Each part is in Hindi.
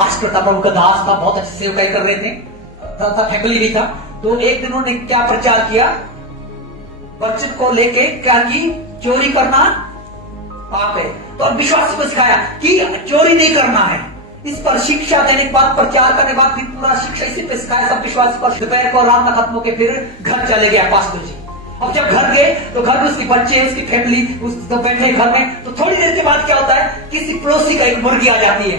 पास्टर था, प्रभु का दास था, बहुत अच्छे सेवकाई कर रहे थे, फैमिली भी था। तो एक दिन उन्होंने क्या प्रचार किया, वचन को लेके क्या की, चोरी करना पाप है। तो अब विश्वासी को सिखाया कि चोरी नहीं करना है। इस पर शिक्षा देने के बाद, प्रचार करने के बाद भी पूरा शिक्षा इसी पे सिखाया सब विश्वासी पर। दोपहर को रात खत्म होकर फिर घर चले गया पास्टर जी। अब जब घर गए तो घर में उसके बच्चे, उसकी फैमिली उस तो बैठे घर में। तो थोड़ी देर के बाद क्या होता है, किसी पड़ोसी का एक मुर्गी आ जाती है,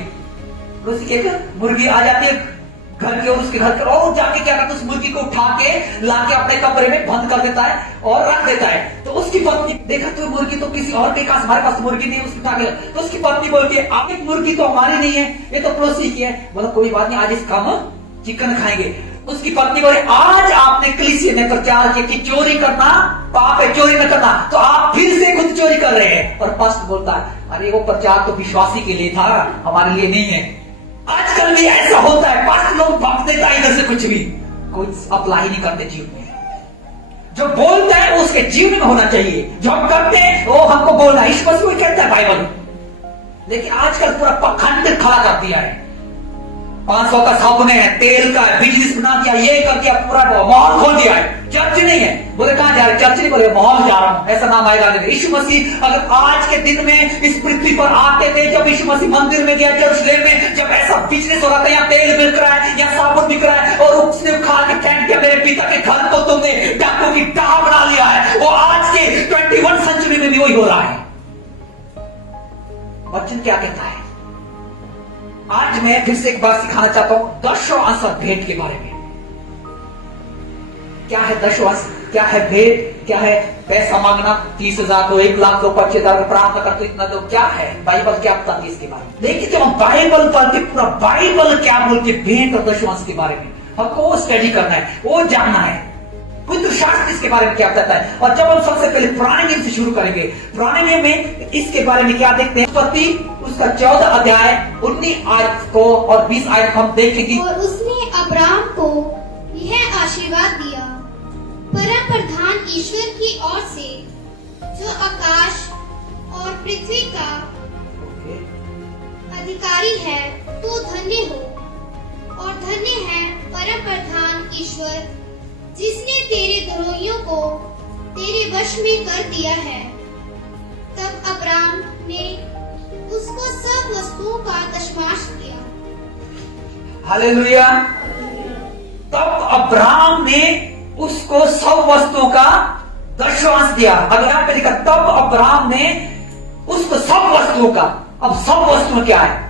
पड़ोसी की एक मुर्गी आ जाती है घर के, और उसके घर के, और जाके क्या करता है, उस मुर्गी को उठा के लाके अपने कमरे में बंद कर देता है और रख देता है। तो उसकी पत्नी देखा तो मुर्गी तो किसी और के पास, हमारे पास मुर्गी नहीं, उसकी उठा के, तो उसकी पत्नी बोलती है आप एक मुर्गी तो हमारी नहीं है, ये तो पड़ोसी की है। बोला कोई बात नहीं, आज इसका हम चिकन खाएंगे। उसकी पत्नी बोले आज आपने कलीसिया में प्रचार किया कि चोरी करना पाप है, चोरी न करना, तो आप फिर से खुद चोरी कर रहे हैं। और पास्टर बोलता है अरे वो प्रचार तो विश्वासी के लिए था, हमारे लिए नहीं है। आजकल भी ऐसा होता है, पास्टर लोग भाग देता है इधर से, कुछ भी कोई अप्लाई नहीं करते जीवन में। जो बोलता है वो उसके जीवन में होना चाहिए, जो हम करते हैं वो हमको बोलना है। ईश्वर से कहता है बाइबल, लेकिन आजकल पूरा पखंड खड़ा कर दिया है। 500 का साबुन है, तेल का बिजनेस बना दिया, ये कर दिया, पूरा मॉल खोल दिया है। चर्च नहीं है, बोले कहां जा रहे, चर्च नहीं, बोले मॉल जा रहा हूं, ऐसा नाम आएगा। यीशु मसीह अगर आज के दिन में इस पृथ्वी पर आते थे, जब यीशु मसीह मंदिर में गया यरूशलेम में, जब ऐसा बिजनेस हो रहा था, यहाँ तेल बिक रहा है, यहाँ साबुन बिक रहा है, और उसने खा के फेंक दिया, मेरे पिता के घर को तुमने डाकू की टाह बना लिया है। वो आज के 21 सेंचुरी में भी वही हो रहा है। वचन क्या कहता है? आज मैं फिर से एक बार सिखाना चाहता हूं दशों अंश भेंट के बारे में। क्या है दशों अंश, क्या है भेंट, क्या है पैसा मांगना, 30,000 दो, 1 लाख दो, 25,000 प्रार्थना करते इतना दो, क्या है बाइबल क्या बताती है इसके बारे में। लेकिन जब हम बाइबल पढ़ते, पूरा बाइबल क्या बोलते भेंट और दशों अंश के बारे में, हमको वो स्टडी करना है, वो जानना है पवित्र शास्त्र इसके बारे में क्या बताता है। और जब हम सबसे पहले पुराने नियम से शुरू करेंगे, पुराने नियम में इसके बारे में क्या देखते हैं, उत्पत्ति उसका 14 अध्याय 19 आयत को और 20 आयत हम देखेंगे। और उसने अब्राम को यह आशीर्वाद दिया, परम प्रधान ईश्वर की ओर से जो आकाश और पृथ्वी का अधिकारी है, तू धन्य हो और धन्य है परम प्रधान ईश्वर जिसने तेरे द्रोहियों को तेरे वश में कर दिया है। तब अब्राम ने उसको सब वस्तुओं का दशमांश दिया। हालेलुया। तब अब्राम ने उसको सब वस्तुओं का दशमांश दिया। अगर यहाँ पे लिखा तब अब्राम ने उसको सब वस्तुओं का, अब सब वस्तु क्या है,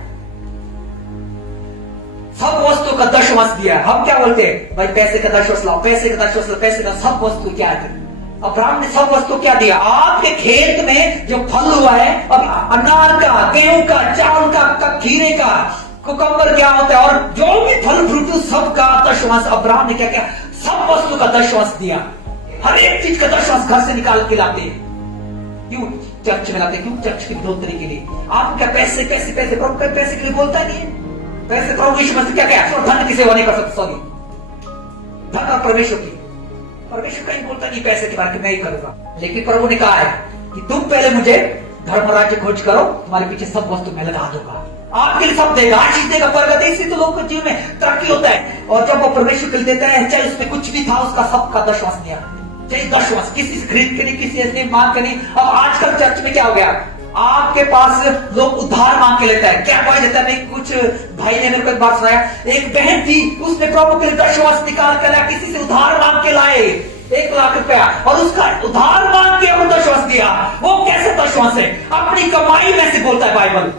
सब वस्तु का दशमांश दिया। हम क्या बोलते हैं भाई पैसे का दशमांश लाओ, पैसे का दशमांश लाओ, पैसे का, सब वस्तु क्या है। अब्राहम ने सब वस्तु क्या दिया, आपके खेत में जो फल हुआ है, अब अनार का, गेहूं का, चावल का, खीरे का, कुकम्बर क्या होता है, और जो भी फल फ्रूट सब का दशमांश अब्राहम ने क्या किया, सब वस्तु का दशमांश दिया। हर एक चीज का दशमांश घर से निकाल के लाते हैं। क्यों चर्च में लाते, क्यों चर्च की बढ़ोतरी के लिए। आप क्या पैसे पैसे पैसे, प्रभु पैसे के लिए बोलता नहीं है, पैसे प्रभु यीशु मसीह क्या क्या, धन की सेवा नहीं कर सकते, सॉरी धन और परमेश्वर की, परमेश्वर कहीं बोलता नहीं पैसे के बारे में मैं ही करूंगा। लेकिन प्रभु ने कहा है कि तुम पहले मुझे धर्म राज्य खोज करो, तुम्हारे पीछे सब वस्तु मैं लगा दूंगा, आपके लिए सब देगा, आशीष देगा, बरकत। इससे तो लोगों के जीवन में तरक्की होता है। और जब वो परमेश्वर के लिए देता है, चाहे उसमें कुछ भी था, उसका सबका दशमांश दिया, चाहे दशमांश, किसी से खरीद के नहीं, किसी से मांग के नहीं। अब आजकल चर्च में क्या हो गया, आपके पास लोग उधार मांग के लेता है। क्या कहा जाता है, कुछ भाई ने मेरे को एक बात सुनाया, एक बहन थी, उसने प्रभु के लिए दशमांश निकाल कर लाया, किसी से उधार मांग के लाए 1 लाख रुपया, और उसका उधार मांग के वो दशमांश दिया। वो कैसे दशमांश है, अपनी कमाई में से बोलता है बाइबल,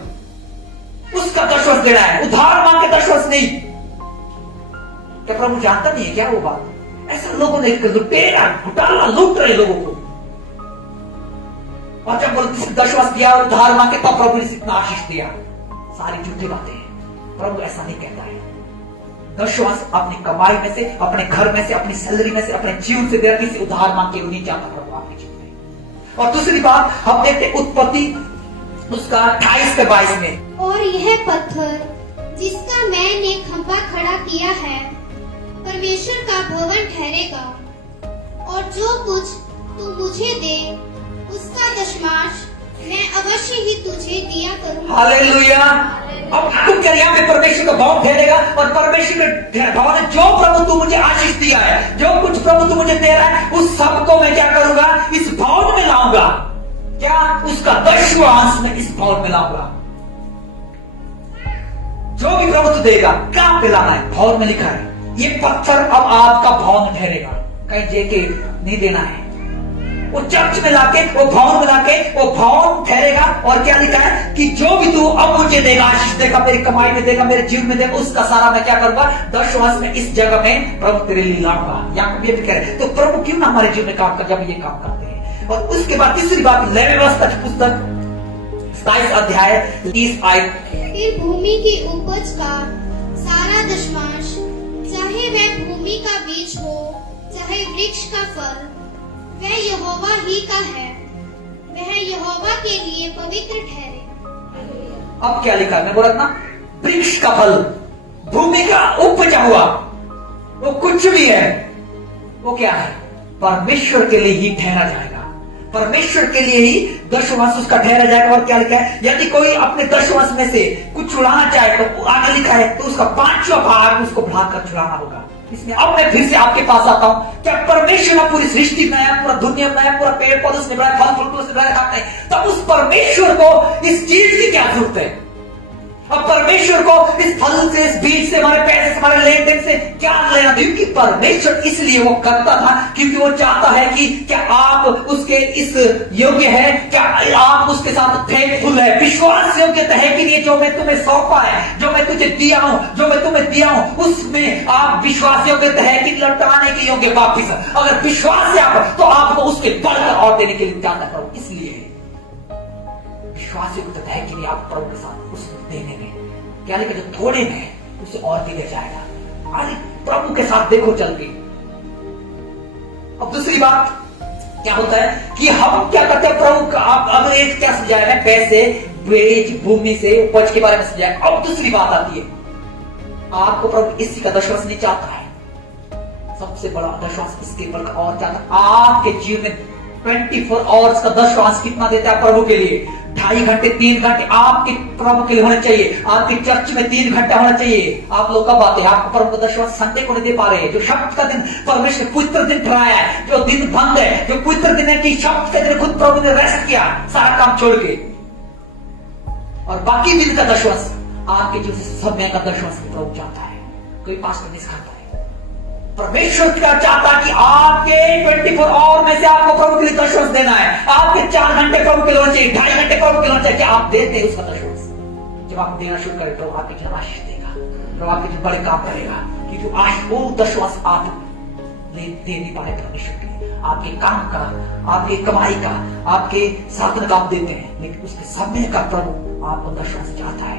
उसका दशमांश देना है, उधार मांग के दशमांश नहीं। क्या प्रभु जानता नहीं है क्या वो बात? ऐसा लोगों ने लुटेरा घोटाला लूट रहे लोगों को। और जब दशमांश दिया, उधार मांगे, तब प्रभु ने इतना आशीष दिया। सारी झूठी बातें हैं, प्रभु ऐसा नहीं कहता है। दशमांश अपनी कमाई में से, अपने घर में से, अपनी सैलरी में से, अपने जीवन से देना, किसी उधार मांग के नहीं चाहता प्रभु आपके जीवन में। और दूसरी बात हम देखते उत्पत्ति उसका 28 से 22 में, और यह पत्थर जिसका मैंने खंभा खड़ा किया है परमेश्वर का भवन ठहरेगा, और जो कुछ तू मुझे दे उसका दशमांश मैं अवश्य ही तुझे दिया करूंगा। हालेलुया। अब तुम क्या यहाँ पे परमेश्वर का भाव ठहरेगा और परमेश्वर का भाव ने जो प्रभु तू मुझे आशीष दिया है, जो कुछ प्रभु तू मुझे दे रहा है, उस सबको मैं क्या करूंगा, इस भाव में लाऊंगा। क्या? उसका 10वां अंश में इस भाव में लाऊंगा। जो भी प्रभु तू देगा, क्या पिलाना है? भाव में लिखा है ये पत्थर अब आपका भाव में ठहरेगा, कहीं जेके नहीं देना है। वो चर्च में लाके, वो भवन में लाके, वो भवन ठहरेगा। और क्या लिखा है कि जो भी तू अब मुझे देगा, आशीष देगा, मेरी कमाई में देगा, मेरे जीवन में देगा, उसका सारा मैं क्या करूंगा, 10वां अंश में इस जगह में प्रभु तेरे लिए लाऊंगा। याकूब ये भी कह रहे, तो प्रभु क्यों ना हमारे जीवन में काम कर, जब ये काम करते हैं। और उसके बाद तीसरी बात, लेवी व्यवस्था की पुस्तक 27 अध्याय 30 आयत। फिर भूमि की उपज का सारा दशमांश, चाहे वह भूमि का बीज हो, चाहे वृक्ष का फल, वह यहोवा ही का है, वह यहोवा के लिए पवित्र ठहरे। अब क्या लिखा है, मैं बोला था ना, वृक्ष का फल, भूमि का उपजा हुआ, वो कुछ भी है, वो क्या है, परमेश्वर के लिए ही ठहरा जाएगा। परमेश्वर के लिए ही 10वां अंश उसका ठहरा जाएगा। और क्या लिखा है, यदि कोई अपने 10वां अंश में से कुछ छुड़ाना चाहे तो आगे लिखा है, तो उसका 5वां भाग उसको बढ़ाकर छुड़ाना होगा। इसमें अब मैं फिर से आपके पास आता हूं, क्या परमेश्वर ने पूरी सृष्टि बनाया, पूरा दुनिया बनाया, पूरा पेड़ पौधे से बनाया, फल फूल से बनाया, खाते हैं, तब उस परमेश्वर को इस चीज की क्या जरूरत है? अब परमेश्वर को इस फल से, इस बीज से, हमारे पैसे से, हमारे लेन देन से क्या लेना? क्योंकि परमेश्वर इसलिए वो करता था, क्योंकि वो चाहता है कि क्या आप उसके इस योग्य है, क्या आप उसके साथ फेथफुल है, विश्वास योग्यता है कि ये जो मैं तुम्हें सौंपा है, जो मैं तुझे दिया हूं, जो मैं तुम्हें दिया हूं, उसमें आप विश्वास योग्यता है कि लौटाने के योग्य वापिस। अगर विश्वास है आप, तो आपको उसके बढ़कर और देने के लिए चाहता करो। इसलिए विश्वास योग्यता है कि आप प्रभु के साथ उस देने में क्या लिखा, जो थोड़े में है उसे और दिया जाएगा। अरे प्रभु के साथ देखो चल के। अब दूसरी बात क्या होता है कि हम क्या करते हैं, प्रभु का आप अगर एक क्या समझाया है, पैसे, बीज, भूमि से उपज के बारे में समझाया। अब दूसरी बात आती है, आपको प्रभु इसी का 10वां नहीं चाहता है, सबसे बड़ा 10वां इसके ऊपर और चाहता है। आपके जीवन में 24 आवर्स का 10वां कितना देता है प्रभु के लिए? 2.5 घंटे, 3 घंटे आपके प्रभु के लिए होने चाहिए। आपके चर्च में 3 घंटा होना चाहिए। आप लोग कब आते हैं? आपको प्रभु का 10वां संडे को नहीं दे पा रहे हैं, जो शब्द का दिन परमेश्वर पवित्र दिन ठहराया है, जो दिन बंद है, जो पवित्र दिन है कि शब्द के दिन खुद प्रभु ने रेस्ट किया सारा काम छोड़ के, और बाकी दिन का 10वां आपके जो समय का 10वां प्रभु चाहता है। कोई पास नहीं सिखाता है। परमेश्वर क्या चाहता कि आपके 24 आवर में से आपको प्रभु के लिए 10वां देना है। आपके 4 घंटे प्रभु के लिए होना चाहिए, 2.5 घंटे प्रभु के लिए होना चाहिए। क्या आप देते हैं उसका 10वां? जब आप देना शुरू करें, प्रभु आपके जीवन आशीष देगा, प्रभु आपके जीवन बड़े काम करेगा। क्योंकि आज वो 10वां आप दे नहीं पाए परमेश्वर के लिए, आपके काम का, आपकी कमाई का, आपके साधन का आप देते हैं, लेकिन उसके समय का प्रभु आपको 10वां चाहता है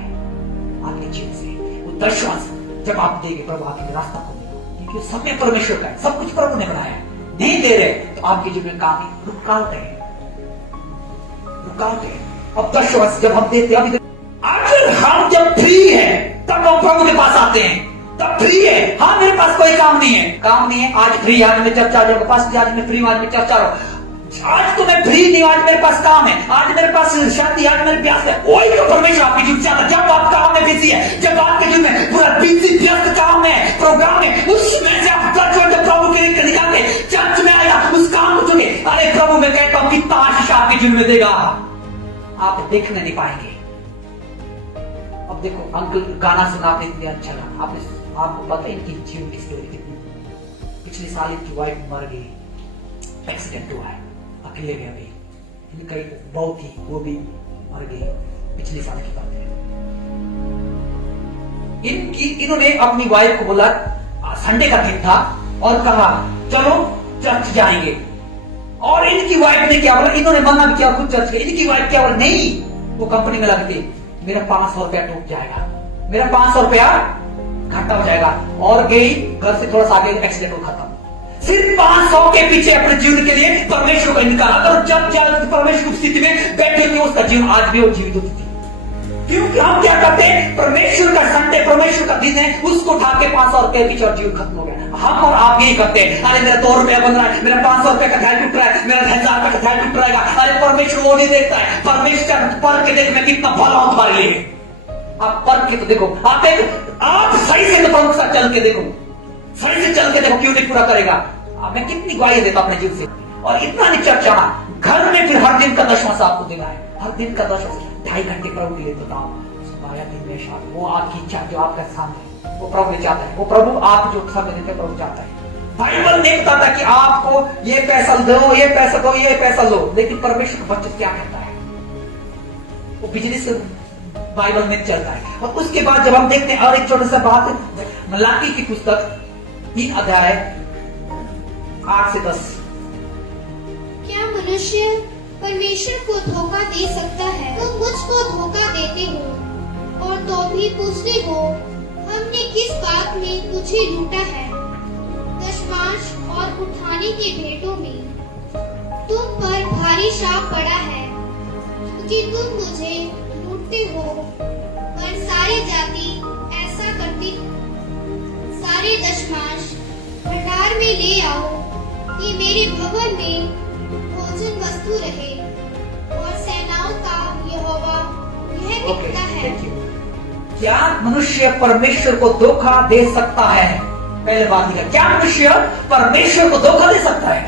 आपके जीवन से। वो 10वां जब आप देंगे, प्रभु आपके रास्ता को, क्योंकि समय परमेश्वर का है, सब कुछ प्रभु ने बनाया है। नहीं दे रहे तो आपके जीवन में काम रुकावट है। अब 10वां जब हम देते हैं, अगर हम जब फ्री है तब हम प्रभु के पास आते हैं, तब फ्री है। हाँ, मेरे पास कोई काम नहीं है, आज फ्री, आज मैं चर्चा जाऊंगा, पास आज मैं फ्री, आज मैं चर्चा रहा, आज तो मैं फ्री नहीं, आज मेरे पास काम है, आज मेरे पास शादी, आज मेरे प्यास है। वही तो परमेश्वर आपके जीवन चाहता है। जब आप काम में बिजी है, जब आपके जीवन में पूरा बिजी व्यस्त काम में, प्रोग्राम में, उसमें से आप प्रभु के लिए निकालते चर्च में आया, उस काम को चुके, अरे प्रभु मैं कहता हूं कितना आशीष आपके जीवन में देगा, आप देखने नहीं पाएंगे। अब देखो, अंकल गाना सुना आपने, इतने अच्छा लगा, आपको पता है इनकी जीवन की स्टोरी कितनी? पिछले साल इनकी वाइफ मर गई, एक्सीडेंट हुआ है, अकेले गए अभी, इनका बहू थी वो भी मर गई, पिछले साल की बात है। इन्होंने अपनी वाइफ को बोला, संडे का दिन था, और कहा चलो चर्च जाएंगे। और इनकी वाइफ ने क्या बोला, इन्होंने मना भी किया खुद चर्च के, इनकी वाइफ क्या बोला, नहीं, वो कंपनी में लगती, मेरा 500 रुपया टूट जाएगा, मेरा 500 रुपया घाटा हो जाएगा, और गई घर से थोड़ा सा आगे, एक्सीडेंट हो खत्म। सिर्फ 500 के पीछे अपने जीवन के लिए परमेश्वर को निकाला। अगर जब परमेश्वर की स्थिति में बैठे हुए, उसका जीवन आज भी वो जीवित होती थी। क्योंकि हम क्या करते हैं, परमेश्वर का संडे, परमेश्वर का दिन है, उसको उठा के 500 रुपए के पीछे और जीवन खत्म हो गया। हम और आप यही करते हैं, अरे मेरा 2 रुपया बन रहा है, मेरा 500 रुपए का ध्यान टूट रहा है, मेरा 1000 रुपए का ध्यान टूट रहेगा। अरे परमेश्वर वो नहीं देखता है, परमेश्वर पर के देख मैं कितना भला हूं तुम्हारे लिए। आप परख के तो देखो, आप सही से तो प्रभु के साथ चल के देखो, सही से चल के देखो, क्यों नहीं पूरा करेगा। मैं कितनी गवाही देता अपने जीवन से, और इतना नहीं चर्चा घर में फिर हर दिन का 10वां आपको देना है, हर दिन का 10वां 2.5 घंटे प्रभु के लिए बताओ, दिन में शाम, वो आपकी इच्छा जो आपका सामने, वो प्रभु ने चाहता है, वो प्रभु आप जो समय देते हैं प्रभु चाहता है। बाइबल नहीं बताता कि आपको ये पैसा दो, ये पैसा दो, ये पैसा लो, लेकिन परमेश्वर का बचत क्या करता है, वो बिजनेस बाइबल में चलता है। और उसके बाद जब हम देखते हैं और एक छोटा सा बात, मलाकी की पुस्तक 3 अध्याय 8 से 10। क्या मनुष्य परमेश्वर को धोखा दे सकता है? तुम मुझको धोखा देते हो और तो भी पूछते हो, हमने किस बात में तुझे लूटा है? दशमांश और उठाने के भेंटों में तुम पर भारी शाप पड़ा है, क्योंकि तुम मुझे लूटते हो। पर सारी जाति ऐसा करती, सारे दशमांश भंडार में ले आओ कि मेरे भवन में भोजन वस्तु रहे, और सेनाओं का यहोवा यह कहता है। क्या मनुष्य परमेश्वर को धोखा दे सकता है? पहले बात यह, क्या मनुष्य परमेश्वर को धोखा दे सकता है?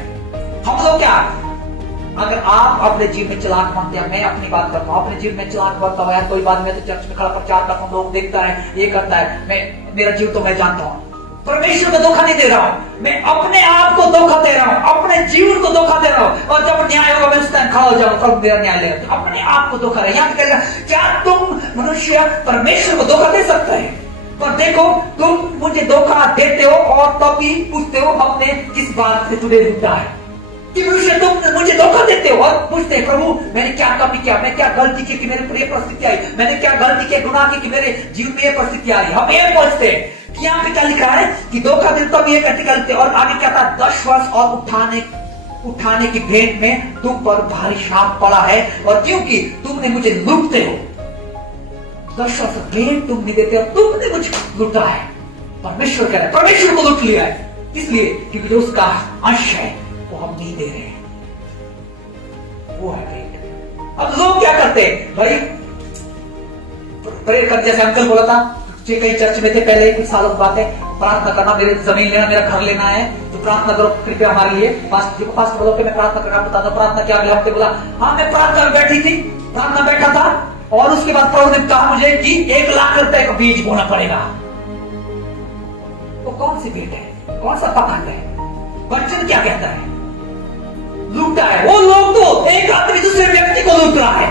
हम लोग क्या, अगर आप अपने जीवन में चालाक बनते हैं, मैं अपनी बात करता हूँ, अपने जीवन में चालाक बनता हूँ यार, कोई बात मैं तो चर्च में खड़ा प्रचार करता हूँ, लोग देखता है, ये करता है, मैं मेरा जीव तो मैं जानता हूँ, परमेश्वर को धोखा नहीं दे रहा हूँ, मैं अपने आप को धोखा दे रहा हूँ, अपने जीवन को धोखा दे रहा हूँ, और जब न्याय होगा मैं उस टाइम खड़ा हो जाऊंगा, तब मेरा न्याय लेगा। तो अपने आप को धोखा रहे, यहाँ पे कहेगा क्या तुम मनुष्य परमेश्वर को धोखा दे सकता है? पर देखो, तुम मुझे धोखा देते हो और तभी पूछते हो अपने किस बात से तुझे लूटा है, कि मनुष्य तुम मुझे धोखा देते हो और पूछते हैं प्रभु मैंने क्या कमी किया, मैं क्या गलती की कि मेरे पर ये परिस्थिति आई, मैंने क्या गलती की गुनाह की कि मेरे जीवन में ये परिस्थिति आई। हम ये पूछते हैं कि यहाँ पे क्या लिखा है कि धोखा देते तब ये करते, और आगे क्या था, 10 वर्ष और उठाने की भेंट में तुम पर भारी शाप पड़ा है, और क्योंकि तुमने मुझे लूटते हो, 10 वर्ष भेंट तुम नहीं देते, और तुमने मुझे लूटा है। परमेश्वर कह रहा है, परमेश्वर को लूट लिया है, इसलिए क्योंकि जो उसका अंश है वो हम नहीं दे रहे हैं, वो है भेंट। अब लोग क्या करते हैं भाई, प्रेयर कर, जैसे अंकल बोला था, कई चर्च में थे पहले कुछ सालों की बात है, प्रार्थना करना, मेरे जमीन लेना, मेरा घर लेना है, तो प्रार्थना करो कृपया हमारे लिए। पास्ट बोलो कि मैं प्रार्थना करना बताता, प्रार्थना क्या अगले हफ्ते बोला, हाँ मैं प्रार्थना में बैठी थी, प्रार्थना बैठा था, और उसके बाद प्रभु ने कहा मुझे कि 1 लाख रुपए का बीज बोना पड़ेगा। वो कौन सी भेंट है, कौन सा पखंड है? वचन क्या कहता है? लूटा है। वो लोग तो एक आदमी दूसरे व्यक्ति को लूट रहा है।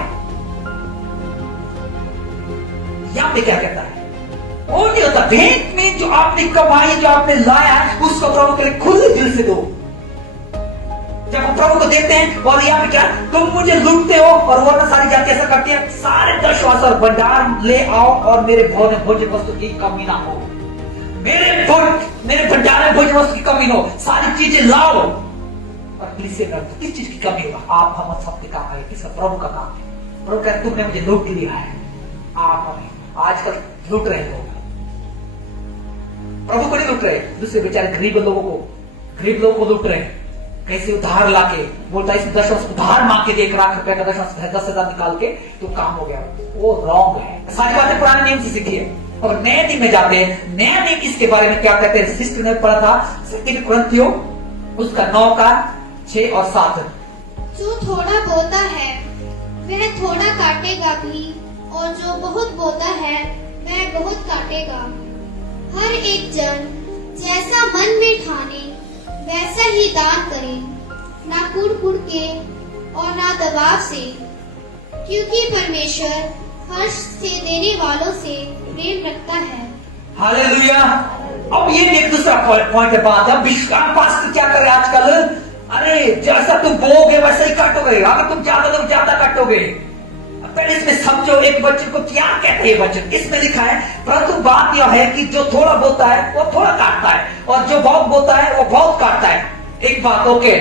यहां पे क्या कहता है? और नहीं होता, भेंट में जो आपने कमाई, जो आपने लाया, उसको प्रभु के लिए खुले दिल से दो। जब हम प्रभु को देते हैं, और यहाँ पे क्या, तुम मुझे लूटते हो, और वो ना सारी जाति ऐसा करती है, सारे 10 वर्ष और भंडार ले आओ और मेरे भवन में भोजन वस्तु की कमी ना हो, मेरे भंडार में भोजन वस्तु की कमी ना हो, सारी चीजें लाओ, और किस चीज की कमी होगा? आप हम सबके काम है, किसका? प्रभु का काम है। प्रभु कहते तुमने मुझे लूट लिया है। आप हमें आजकल लूट रहे हो, प्रभु को नहीं लूट रहे, दूसरे बेचारे गरीब लोगों को लूट रहे हैं। कैसे उधार लाके बोलता है, इसमें 10 वर्ष उधार मांग के 1 लाख रुपए का 10,000 निकाल के तो काम हो गया। वो रॉन्ग है। सारी बातें पुराने नियम से सीखी है, और नए नियम में जाते हैं। नया नियम इसके बारे में क्या कहते हैं? सिस्टर ने पढ़ा था 2 कुरिन्थियों उसका 9 का 6 और 7। जो थोड़ा बोता है वह थोड़ा काटेगा भी, और जो बहुत बोता है वह बहुत काटेगा। हर एक जन जैसा मन में ठाने वैसा ही दान करे, ना कुड़ के और ना दबाव से, क्योंकि परमेश्वर हर्ष से देने वालों से प्रेम रखता है। हालेलुया। अब ये एक दूसरा पॉइंट है बात है। विश्वास पास्टर क्या करे आजकल? अरे जैसा तुम बोओगे वैसा ही काटोगे, अगर तुम ज्यादा लोग ज्यादा काटोगे। पहले इसमें समझो एक वचन को क्या कहते हैं। वचन इसमें लिखा है, परंतु बात यह है कि जो थोड़ा बोता है वो थोड़ा काटता है, और जो बहुत बोता है वो बहुत काटता है। एक बात ओके,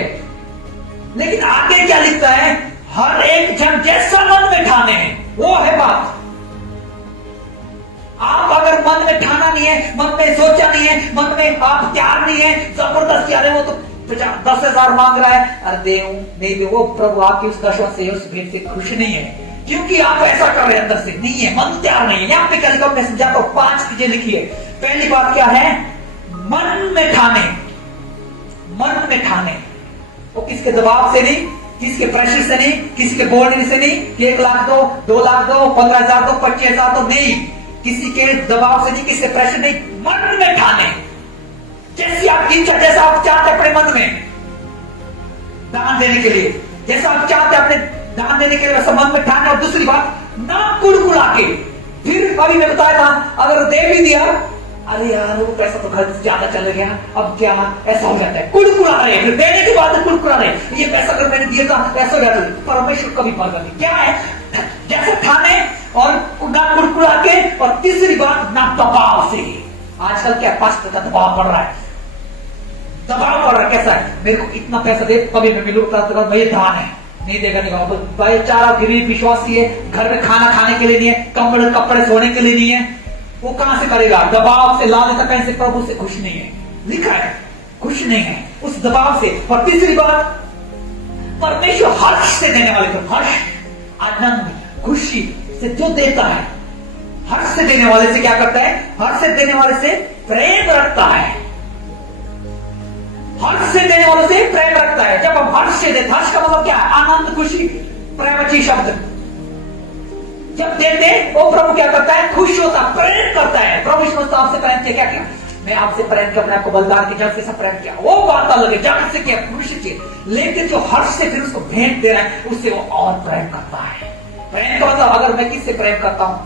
लेकिन आगे क्या लिखता है? हर एक जन जैसा मन में ठाने, वो है बात। आप अगर मन में ठाना नहीं है, मन में सोचा नहीं है, मन में आप तैयार नहीं है, जबरदस्ती अरे वो तो 10,000 मांग रहा है, अरे दे नहीं दे, वो प्रभु आपकी उस दशा से उस भेंट से खुश नहीं है। क्योंकि आप ऐसा कर रहे हैं अंदर से नहीं है, मन तैयार नहीं है। यहाँ पे क्या लिखा मैं समझाता हूं, 5 चीजें लिखी है। पहली बात क्या है, मन में ठाने, मन में ठाने। वो किसके दबाव से नहीं, किसके प्रेशर से नहीं, किसी के बोलने से नहीं कि 1 लाख दो, 2 लाख दो, 15,000 दो, 25,000 दो, नहीं, किसी के दबाव से नहीं, किसी के प्रेशर नहीं, मन में ठाने। जैसी आपकी इच्छा, जैसा आप चाहते अपने मन में दान देने के लिए, जैसा आप चाहते अपने दान देने के लिए वैसा मन में ठाने। और दूसरी बात, ना कुड़कुड़ा के। फिर अभी मैं बताया था, अगर दे भी दिया, अरे यार वो पैसा तो घर ज्यादा चल गया, अब क्या, ऐसा हो जाता है, कुड़कुड़ा रहे, फिर देने के बाद कुड़कुड़ा रहे, ये पैसा अगर मैंने दिया था ऐसा हो जाता है। परमेश्वर कभी बर्बाद नहीं। क्या है, जैसे ठाने और ना कुड़कुड़ा के। और तीसरी बात, ना दबाव से। आजकल क्या पास्टर का दबाव पड़ रहा है, दबाव पड़ रहा है। कैसा है, मेरे को इतना पैसा दे तभी मैं मिलूंगा, भाई दान है, नहीं देगा नहीं होगा। बेचारा गरीब विश्वासी है, घर में खाना खाने के लिए नहीं है, कंबल कपड़े सोने के लिए नहीं है, वो कहां से करेगा, दबाव से ला देता कहीं से। प्रभु से खुश नहीं है, लिखा है खुश नहीं है उस दबाव से। और तीसरी बात, परमेश्वर हर्ष से देने वाले को, हर्ष, आनंद, खुशी से जो देता है, हर्ष से देने वाले से क्या करता है, हर्ष से देने वाले से प्रेम रखता है, हर्ष से देने वालों से प्रेम रखता है। जब हम हर्ष से देते, हर्ष का मतलब क्या है, आनंद, खुशी, प्रेमची शब्द। जब देते वो प्रभु क्या करता है, खुश होता, प्रेम करता है। प्रभु समझता आपसे प्रेम किया, क्या किया, मैं आपसे प्रेम किया, अपने आपको बलिदान की जब से सब प्रेम किया, वो बात अलग है, जब से किया, खुशी से। लेकिन जो हर्ष से फिर उसको भेंट दे रहा है, उससे वो और प्रेम करता है। प्रेम का मतलब, अगर मैं किससे प्रेम करता हूं,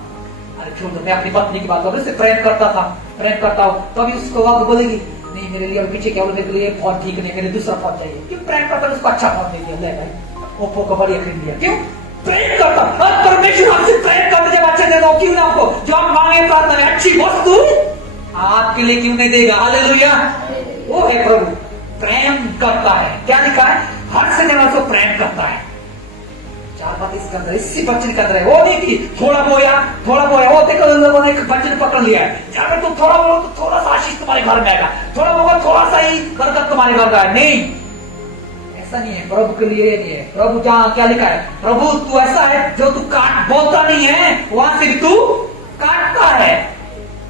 अरे छोड़ दो, मैं अपनी पत्नी की बात करूं, उससे प्रेम करता था, प्रेम करता हूं, तो अभी उसको आप बोलेगी नहीं मेरे लिए, और पीछे क्या बोलने के लिए फोन ठीक नहीं, मेरे दूसरा फोन चाहिए। क्यों, प्रेम करता है, उसको अच्छा फोन दे दिया, ले भाई ओप्पो का बढ़िया खरीद लिया। क्यों, प्रेम करता। परमेश्वर आपसे प्रेम करते, जब अच्छा दे दो, क्यों ना आपको जो आप मांगे प्रार्थना में अच्छी वस्तु आपके लिए क्यों नहीं देगा। हालेलुया, वो है प्रभु, प्रेम करता है। क्या लिखा है, हर्ष से देने वाले को प्रेम करता है। 4 बात इसके अंदर, इसी वचन के अंदर है। वो नहीं कि थोड़ा बोया, वो देखो लोगों ने एक वचन पकड़ लिया है, जहां पर तुम थोड़ा बोलो तो थोड़ा सा आशीष तुम्हारे घर में आएगा, थोड़ा बोलो थोड़ा सा ही बरकत तुम्हारे घर का है। नहीं, ऐसा नहीं है, प्रभु के लिए नहीं है। प्रभु जहां क्या लिखा है, प्रभु तू ऐसा है जो तू काट बोलता नहीं है, वहां से भी तू काटता है,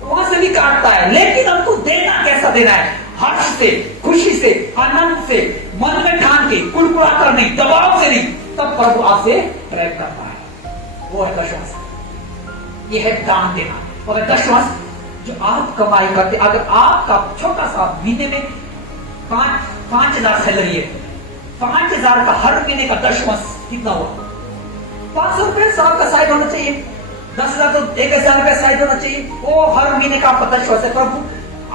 वहां से भी काटता है। लेकिन हमको देना कैसा देना है, हर्ष से, खुशी से, आनंद से, मन में ठान के, कुड़कुड़ा कर नहीं, दबाव से नहीं, तब प्रभु आपसे प्रेम करता है। वो है दशवांश, ये है दान देना। और दशवांश जो आप कमाई करते, अगर आपका छोटा सा महीने में 5,000 सैलरी है, 5,000 का हर महीने का दशवांश कितना हुआ, 500 रुपए साल का साइड होना चाहिए, 10,000 तो 1,000 रुपया साइड होना चाहिए, वो हर महीने का आपका दशवांश है। प्रभु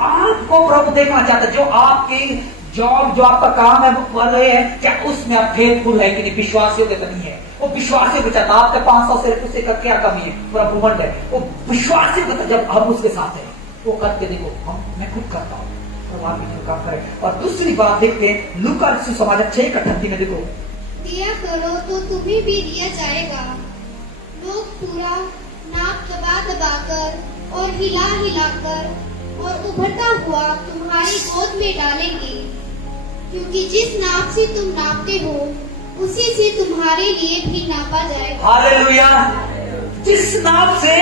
आपको प्रभु देखना चाहता है, जो आपकी जॉब, जो आपका काम है वो कर रहे हैं, क्या उसमें आप फेथफुल है कि नहीं, विश्वासियों के तो नहीं है। वो विश्वासियों को चाहता, आपके 500 से उससे का क्या कमी है, पूरा भूमंड है, वो विश्वासियों को, जब हम उसके साथ है वो करते, देखो हम, मैं खुद करता हूँ, भगवान भी जो काम करे। और दूसरी बात देखते हैं, लूका सुसमाचार 6:38 में देखो, दिया करो तो तुम्हें भी दिया जाएगा, लोग पूरा नाप दबा दबा कर और हिला हिला कर और उभरता हुआ तुम्हारी गोद में डालेंगे, क्योंकि जिस नाप से तुम नापते हो उसी से तुम्हारे लिए भी नापा जाएगा। हालेलुया, जिस नाप से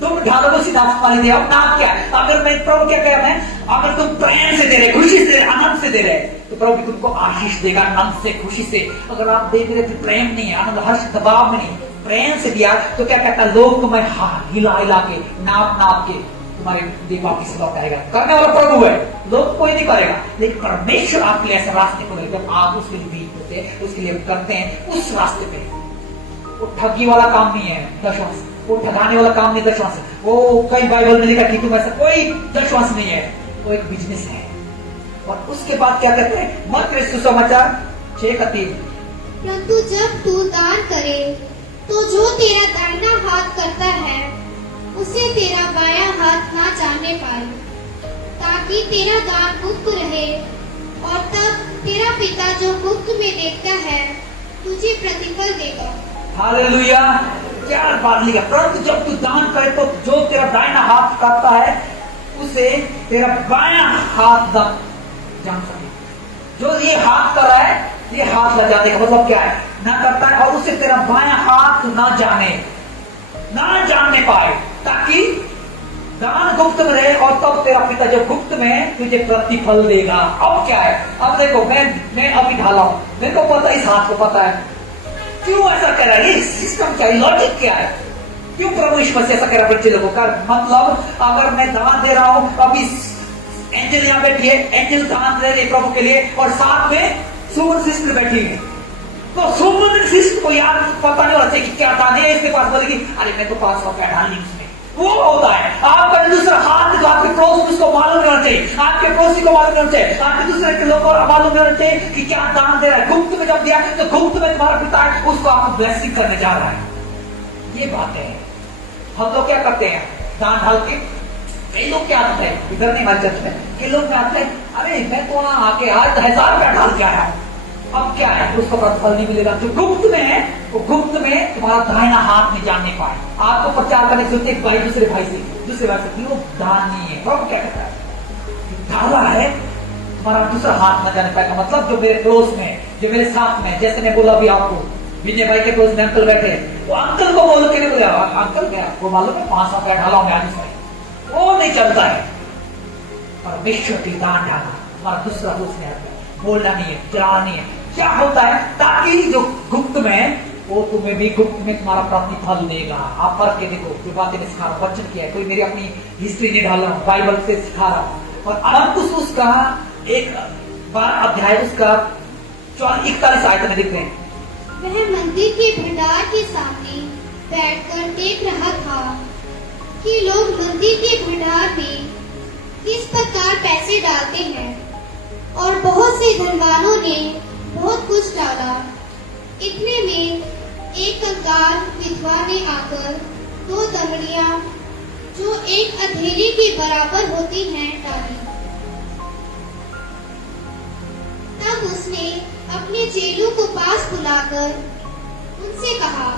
तुम ढालोगे उसी नाप तुम्हारी दे। अब नाप क्या है, अगर मैं प्रभु क्या कह रहा है, अगर तुम प्रेम से दे रहे, खुशी से दे रहे, आनंद से दे रहे, तो प्रभु तुमको आशीष देगा, आनंद से, खुशी से। अगर आप दे रहे तो प्रेम नहीं है, आनंद, हर्ष, दबाव में नहीं, प्रेम से दिया, तो क्या कहता है, लोग तुम्हें हिला हिला के, नाप नाप के तुम्हारे लिए वापिस लौट आएगा। करने वाला प्रभु है, लोग कोई नहीं करेगा, लेकिन परमेश्वर आपके लिए ऐसे रास्ते को लेकर, जब आप उसके लिए बीत होते हैं, उसके लिए करते हैं, उस रास्ते पे। वो ठगी वाला काम नहीं है दशवांश, वो ठगाने वाला काम नहीं दशवांश, वो कई बाइबल में लिखा कि तुम ऐसा कोई दशवांश नहीं है, वो एक बिजनेस है। और उसके बाद क्या कहते हैं, मत्ती सुसमाचार 6:3, परंतु जब तू दान करे तो जो तेरा दाहिना हाथ करता है उसे तेरा बायां हाथ ना जानने पाए, ताकि तेरा दान गुप्त रहे, और तब तेरा पिता जो गुप्त में देखता है तुझे प्रतिफल देगा। हालेलुया, क्या बात लिखा, परंतु जब तू दान करे तो जो तेरा दाहिना हाथ करता है उसे तेरा बायां हाथ जान सके। जो ये हाथ कर रहा है ये हाथ न जाने का मतलब क्या है? ना करता है, और उसे तेरा बायां हाथ ना जानने पाए, ताकि दान गुप्त में रहे, और तब तेरा पिता जो गुप्त में तुझे प्रतिफल देगा। अब क्या है? अब देखो, मैं अभी ढाला हूं, मेरे को पता है, इस हाथ को पता है क्यों ऐसा कह रहा है, ये सिस्टम क्या है, लॉजिक क्या है, क्यों प्रभु यीशु मसीह ऐसा कह रहा है बच्चे लोगों का? मतलब अगर मैं दान दे रहा हूं, अभी एंजल यहाँ बैठी है, एंजल दान दे रही है प्रभु के लिए, और साथ में सुमन सिस्टर बैठी है, तो सुमन सिस्टर को याद पता नहीं होता कि क्या दान है, इसके पास बोलेगी अरे मैं तो 500 रुपया डाल ली उसमें। वो होता है आपका दूसरा हाथ, जो आपके पड़ोस उसको मालूम नहीं होना चाहिए, आपके पड़ोसी को मालूम नहीं होना चाहिए, आपके दूसरे के लोगों को मालूम नहीं होना चाहिए कि क्या दान दे रहा है। गुप्त में जब दिया तो गुप्त में तुम्हारा पिता है, उसको आपको ब्लेसिंग करने जा रहा है। ये बात है। हम लोग क्या करते हैं? दान डाल के कई लोग क्या आते हैं, इधर नहीं हमारे चर्च में, कई लोग आते हैं, अरे मैं तो वहां आके आज 1000 रुपया डाल के आया हूं, अब क्या है, उसको प्रतिफल नहीं मिलेगा। जो गुप्त में है, वो गुप्त में तुम्हारा दाहिना हाथ नहीं जानने पाए। आपको प्रचार करने से एक भाई दूसरे भाई से वो दान नहीं है। प्रभु क्या कहता है? डाला है, तुम्हारा दूसरा हाथ न जाने पाएगा। मतलब जो मेरे पड़ोस में, जो मेरे साथ में, जैसे मैं बोला अभी आपको, विजय भाई के पड़ोस में अंकल बैठे हैं, वो अंकल को बोल के नहीं बोला अंकल क्या वो मालूम है 500 रुपया डाला हूं आज उसमें, वो नहीं चलता है। परमेश्वर की दान डाला, तुम्हारा दूसरा दोस्त नहीं आता, बोलना नहीं है, चलाना नहीं है। क्या होता है? ताकि जो गुप्त में, वो तुम्हें भी गुप्त में तुम्हारा प्रतिफल देगा। आप पढ़ के देखो, जो बातें मैं सिखा रहा हूँ, वचन किया है, कोई मेरी अपनी हिस्ट्री नहीं डाल रहा हूँ, बाइबल से सिखा रहा हूँ। और अंकुश उसका एक 12 अध्याय उसका 41 आयत में दिख रहे हैं। वह मंदिर के भंडार के सामने बैठकर देख रहा था कि लोग मंदिर के भंडार में किस प्रकार पैसे डालते हैं, और बहुत से धनवानों ने बहुत कुछ डाला। इतने में एक कंगाल विधवा ने आकर 2 दमड़ियां, जो एक अधेली के बराबर होती हैं, डाली। तब उसने अपने चेलों को पास बुलाकर उनसे कहा,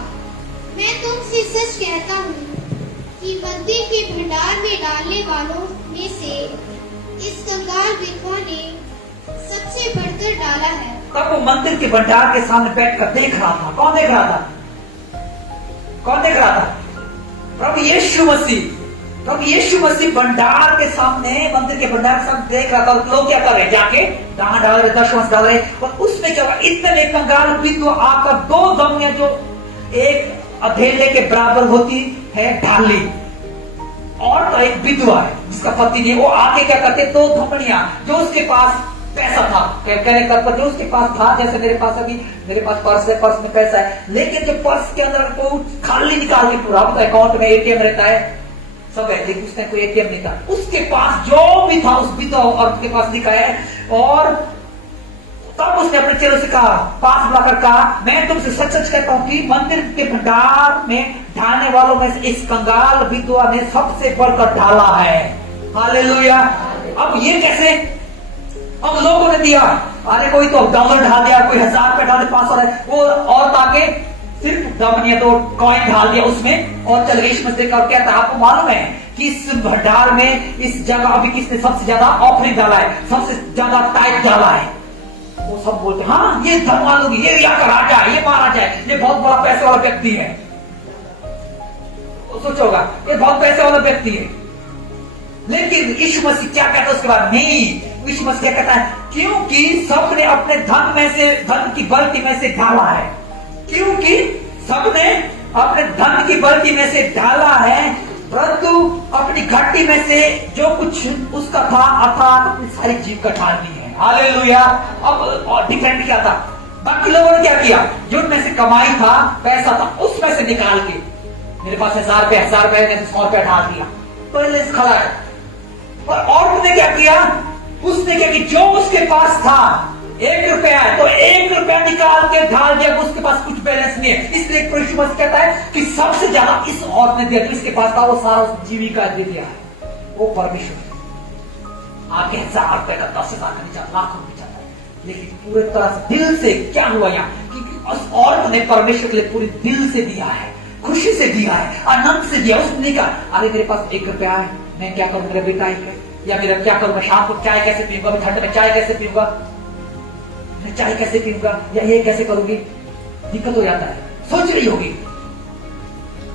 मैं तुमसे सच कहता हूँ कि मंदिर के भंडार में डालने वालों में से इस कंगाल विधवा ने सबसे बढ़कर डाला है। तब वो मंदिर के भंडार के सामने बैठकर देख रहा था। कौन देख रहा था? कौन देख रहा था? प्रभु यीशु मसीह। प्रभु यीशु मसीह भंडार के सामने, मंदिर के भंडार के सामने देख रहा था। लोग क्या कर रहे? जाके दान डाल रहे, दशमांश डाल रहे, और उसमें क्या हुआ? इतने कंगाल विधवा आकर 2 दमड़ियां, जो एक अधेले के बराबर होती है, ढाली। और तो एक विधवा है जिसका पति नहीं, वो आके क्या करते? 2 दमड़ियां, जो उसके पास पैसा था, कहने का जो उसके पास था, जैसे मेरे पास अभी मेरे पास पर्स है, पर्स में पैसा है, लेकिन जो पर्स के अंदर को खाली निकाल के पूरा अकाउंट में एटीएम रहता है, सब है, लेकिन उसने कोई एटीएम नहीं था। उसके पास जो भी था उस विधवा औरत के पास लिखा है। और तब उसने अपने चेलों से कहा, पास बुलाकर कहा, मैं तुमसे सच सच कहता हूँ कि मंदिर के भंडार में ढालने वालों में से इस कंगाल विधवा ने सबसे बढ़कर ढाला है। हालेलुया। अब ये कैसे? अब लोगों ने दिया, अरे कोई तो $1 ढाल दिया, कोई 1000 रुपया डाल दिया, 500, वो और ताकि सिर्फ दमड़ियां, तो कॉइन ढाल दिया उसमें और चल गई। इसमें देखा क्या था? आपको मालूम है कि इस भंडार में, इस जगह अभी किसने सबसे ज्यादा ऑफरिंग डाला है, सबसे ज्यादा टाइप डाला है? वो सब बोलते हाँ ये धन वालों की, ये यहाँ का राजा है, ये महाराजा है, ये बहुत बड़ा पैसे वाला व्यक्ति है। सोचोगा ये बहुत पैसे वाला व्यक्ति है। लेकिन यीशु मसीह क्या कहता है उसके बाद? नहीं, यीशु मसीह क्या कहता है? क्योंकि सबने अपने धन में से, धन की बल्टी में से ढाला है। क्योंकि सबने अपने धन की बल्टी में से ढाला है, परंतु अपनी घटी में से जो कुछ उसका था, अर्थात अपनी सारी जीव का ढाल दी है। हालेलुया। अब डिफरेंट क्या था? बाकी लोगों ने क्या किया? जो उनमें से कमाई था, पैसा था, उसमें से निकाल के, मेरे पास 1000 रुपया, 1000 रुपया में से 100 रुपया डाल दिया, पहले से खड़ा है। और औरत ने क्या किया? उसने क्या कि जो उसके पास था, 1 रुपया है तो 1 रुपया निकाल के ढाल दिया, उसके पास कुछ बैलेंस नहीं है। इसलिए यीशु मसीह कहता है कि सबसे ज्यादा इस औरत ने दिया, जो इसके पास था वो सारा जीविका दे दिया है। वो परमेश्वर आगे 1000 रुपए का, 10,000 का नहीं चाहता, लाखों नहीं चाहता, लेकिन पूरे तरह से दिल से क्या हुआ यहाँ कि उस औरत ने परमेश्वर के लिए पूरे दिल से दिया है, खुशी से दिया है, आनंद से दिया। उसने कहा अरे मेरे पास 1 रुपया है, मैं क्या करूं, मेरा बेटा है, या मेरा क्या करूं, मैं शाम को चाय कैसे पीऊंगा, मैं ठंड में चाय कैसे पीऊंगा, मैं चाय कैसे पीऊंगा या ये कैसे करूंगी, दिक्कत हो जाता है, सोच रही होगी,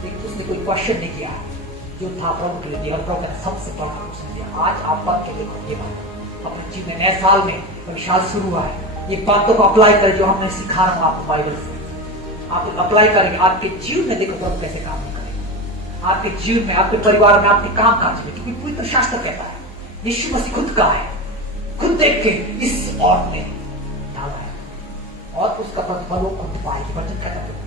लेकिन उसने कोई क्वेश्चन नहीं किया जो था प्रभु के लिए। और प्रभु ने सबसे बड़ा क्वेश्चन दिया, आज आप पढ़ के देखो ये बात अपने जीवन में, नए साल में, अभी साल शुरू हुआ है, ये बातों को अप्लाई करें जो हमने सिखा रहा हूं आपको बाइबल से, आप अप्लाई करेंगे आपके जीवन में, देखो प्रभु कैसे काम करेगा आपके जीवन में, आपके परिवार में, आपके काम काज में। क्योंकि पवित्र शास्त्र कहता है, यीशु मसीह खुद का है, खुद देख के इस औरत ने डाला है और उसका प्रतिफल वो खुद पाएगी। वचन कहता है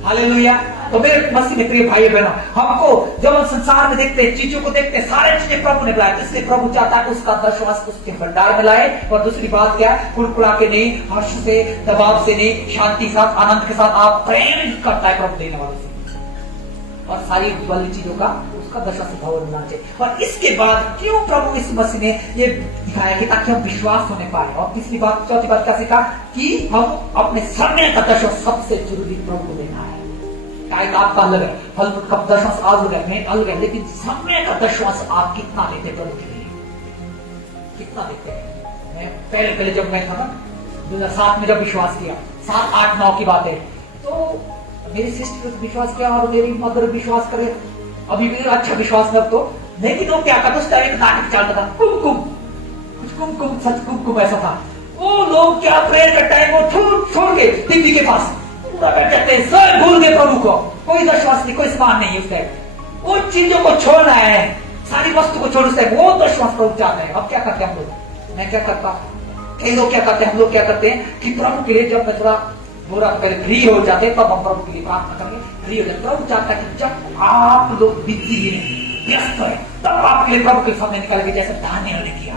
हालेलुया। तो मेरे मसीह में प्रिय भाई बहनों, हमको जब हम संसार में देखते हैं, चीजों को देखते हैं, सारे चीजें प्रभु ने बनाया, इसलिए प्रभु चाहता है उसका दर्शवास उसके भंडार में लाए। और दूसरी बात क्या है, कुड़कुड़ा के नहीं, हर्ष से, दबाव से नहीं, शांति के साथ, आनंद के साथ आप प्रेम करता है प्रभु देने वाले से, और सारी वाली चीजों का उसका दशा से भवन होना चाहिए। और इसके बाद क्यों प्रभु इस मसीह ने ये दिखाया कि ताकि हम विश्वास होने पाए। और तीसरी बात, चौथी बात क्या सीखा कि हम अपने समय का दशा सबसे जरूरी प्रभु को देना है। टाइम आपका अलग है, फल का दशवांश अलग है, मैं अलग है, लेकिन समय का दशवांश आप कितना देते प्रभु के लिए, कितना देते हैं। मैं पहले जब मैं था ना 2007 में जब विश्वास किया, 7, 8, 9 की बात है, तो मेरी सिस्टर विश्वास किया और मेरी मदर विश्वास करे, अभी भी अच्छा विश्वास न तो, लेकिन वो क्या करता, उस टाइम एक नाटक चलता था, कुमकुम, कुछ कुमकुम, सच कुमकुम ऐसा था। वो लोग क्या प्रेयर का टाइम वो छोड़ के टीवी के पास पूरा बैठ जाते हैं, सब भूल गए प्रभु को, कोई विश्वास नहीं, कोई स्मान नहीं उस टाइम, वो चीजों को छोड़ना है, सारी वस्तु को छोड़ उस टाइम, वो विश्वास प्रभु चाहते हैं। अब क्या करते हैं हम लोग, मैं क्या करता, कई लोग क्या करते हैं, हम लोग क्या करते हैं कि प्रभु के लिए जब मैं थोड़ा बुरा फ्री हो जाते तब हम प्रभु के लिए प्रार्थना करेंगे, फ्री हो जाते। प्रभु चाहता है कि जब आप लोग बिजी हैं, व्यस्त है, तब आपके लिए प्रभु के सामने निकल के, जैसे दानियल ने किया।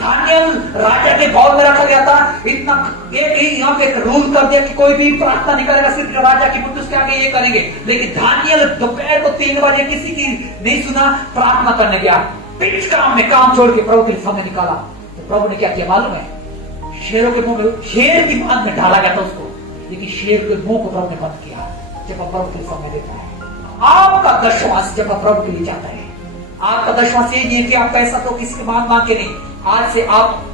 दानियल राजा के भवन में रखा गया था, इतना एक यहाँ पे रूल कर दिया कि कोई भी प्रार्थना नहीं करेगा, सिर्फ राजा की बुद्ध उसके आगे ये करेंगे। लेकिन दानियल दोपहर को 3 बजे किसी की नहीं सुना, प्रार्थना करने गया, पिच काम में काम छोड़ के प्रभु के लिए समय निकाला। तो प्रभु ने क्या किया मालूम है, शेरों के मुंह में, शेर की बात में डाला गया था उसको, लेकिन शेर के मुंह को प्रभु ने बंद किया। जब आप प्रभु के लिए समय देता है, आपका दशवांश जब आप प्रभु के लिए जाता है, आपका दशवांश ये नहीं है कि आप पैसा तो किसी मांग के नहीं, आज से आप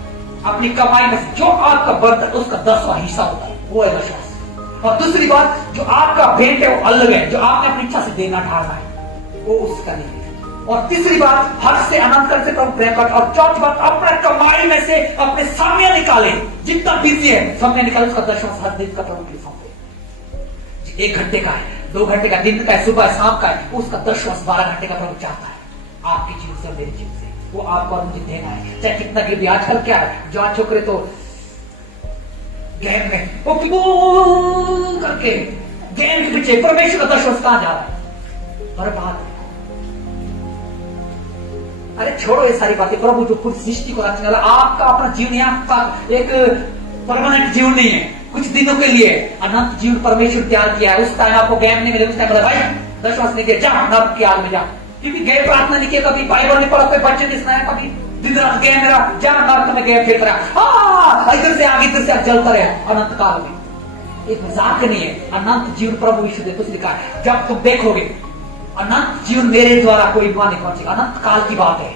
अपनी कमाई में जो आपका बढ़ता है उसका 10वां हिस्सा होता है, वो है दशवांश। और दूसरी बात, जो आपका भेंट है वो अलग है, जो आपने अपनी इच्छा से देना ढालना है वो उसका नहीं है। और तीसरी बात, हर्ष से आनंद करते प्रभु प्रेम कर। और चौथी बात, अपना कमाई में से अपने समय निकाले, जितना बिजी है समय निकाले, उसका दशवांश हर दिन का प्रभु के सामने, 1 घंटे का है, 2 घंटे का, दिन का है, सुबह शाम का है, उसका दशवांश 12 घंटे का प्रभु चाहता है आपकी जीवन से, मेरी जीवन से, वो आपको और मुझे देना है, चाहे कितना भी। आजकल क्या है, जवान छोकरे तो गेम में वो करके गेम के पीछे, परमेश्वर का दशवांश कहां जा रहा है, बर्बाद। अरे छोड़ो ये सारी बातें, प्रभु जो पूरी सृष्टि को रचने वाला, आपका अपना जीवन आपका एक परमानेंट जीवन नहीं है, कुछ दिनों के लिए अनंत जीवन परमेश्वर तैयार किया है। उस टाइम आपको गेम नहीं मिले, उस टाइम भाई दशवांश नहीं दिया, जा नर्क की आग में जा, क्योंकि गए प्रार्थना नहीं किया, कभी बाइबल नहीं पढ़ा, कोई बच्चे नहीं सुनाया, कभी दिन रात गेम मेरा, जा नर्क में गेम फेंक रहा, इधर से आग इधर से आग जलता रहा अनंत काल में। एक मजाक नहीं है, अनंत जीवन प्रभु विश्व देखो लिखा है, जब तुम देखोगे अनंत जीवन मेरे द्वारा कोई बात नहीं पहुंचेगा, अनंत काल की बात है।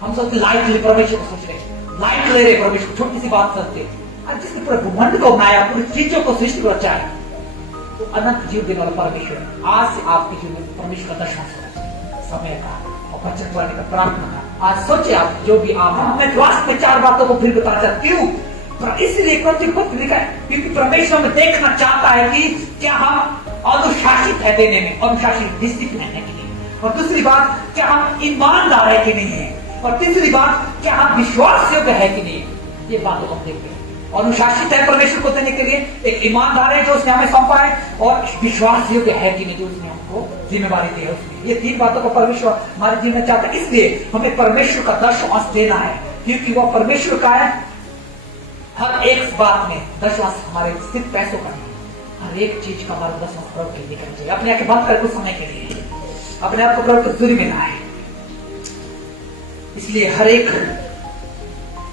हम सोचते लाइट ले परमेश्वर को सोच रहे, लाइट ले रहे परमेश्वर, छोटी सी बात सोचते, जिसने पूरे ब्रह्मांड को बनाया, पूरी चीजों को सृष्टि को रचा है, तो अनंत जीवन देने वाला परमेश्वर। आज से आपके जीवन में परमेश्वर का दशवांश समय का और वचन पढ़ने का, प्रार्थना का। आज सोचे आप जो भी आप, मैं वास्तव में 4 बातों को फिर बताना चाहता, क्यों, इसलिए लिखा है क्योंकि परमेश्वर में देखना चाहता है कि क्या हम अनुशासित है देने में, अनुशासित डिसिप्लिन है कि नहीं, और दूसरी बात क्या हम ईमानदार है कि नहीं है, और तीसरी बात क्या हम विश्वास योग्य है कि नहीं। ये बातों को हम देखते हैं, अनुशासित है परमेश्वर को देने के लिए, एक ईमानदार है जो उसने हमें सौंपा है, और विश्वास योग्य है कि नहीं जो उसने हमको जिम्मेवारी दी है उसने। ये 3 बातों को परमेश्वर हमारे जीवन में चाहता है, इसलिए हमें परमेश्वर का दशवांश देना है, क्योंकि वह परमेश्वर का है। हर एक बात में दशवांश हमारे सिर्फ पैसों का नहीं, हर एक चीज का हमारा दशवांश प्रभु के लिए करना चाहिए। अपने आंखें बंद कर कुछ समय के लिए अपने आप को प्रभु को दूरी में लाए, इसलिए हर एक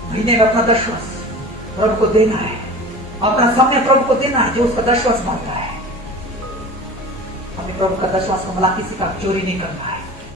महीने में अपना दशवांश प्रभु को देना है, अपना समय प्रभु को देना है, जो उसका दशवांश बनता है। हमें प्रभु का दशवांश को मला किसी का चोरी नहीं करना है,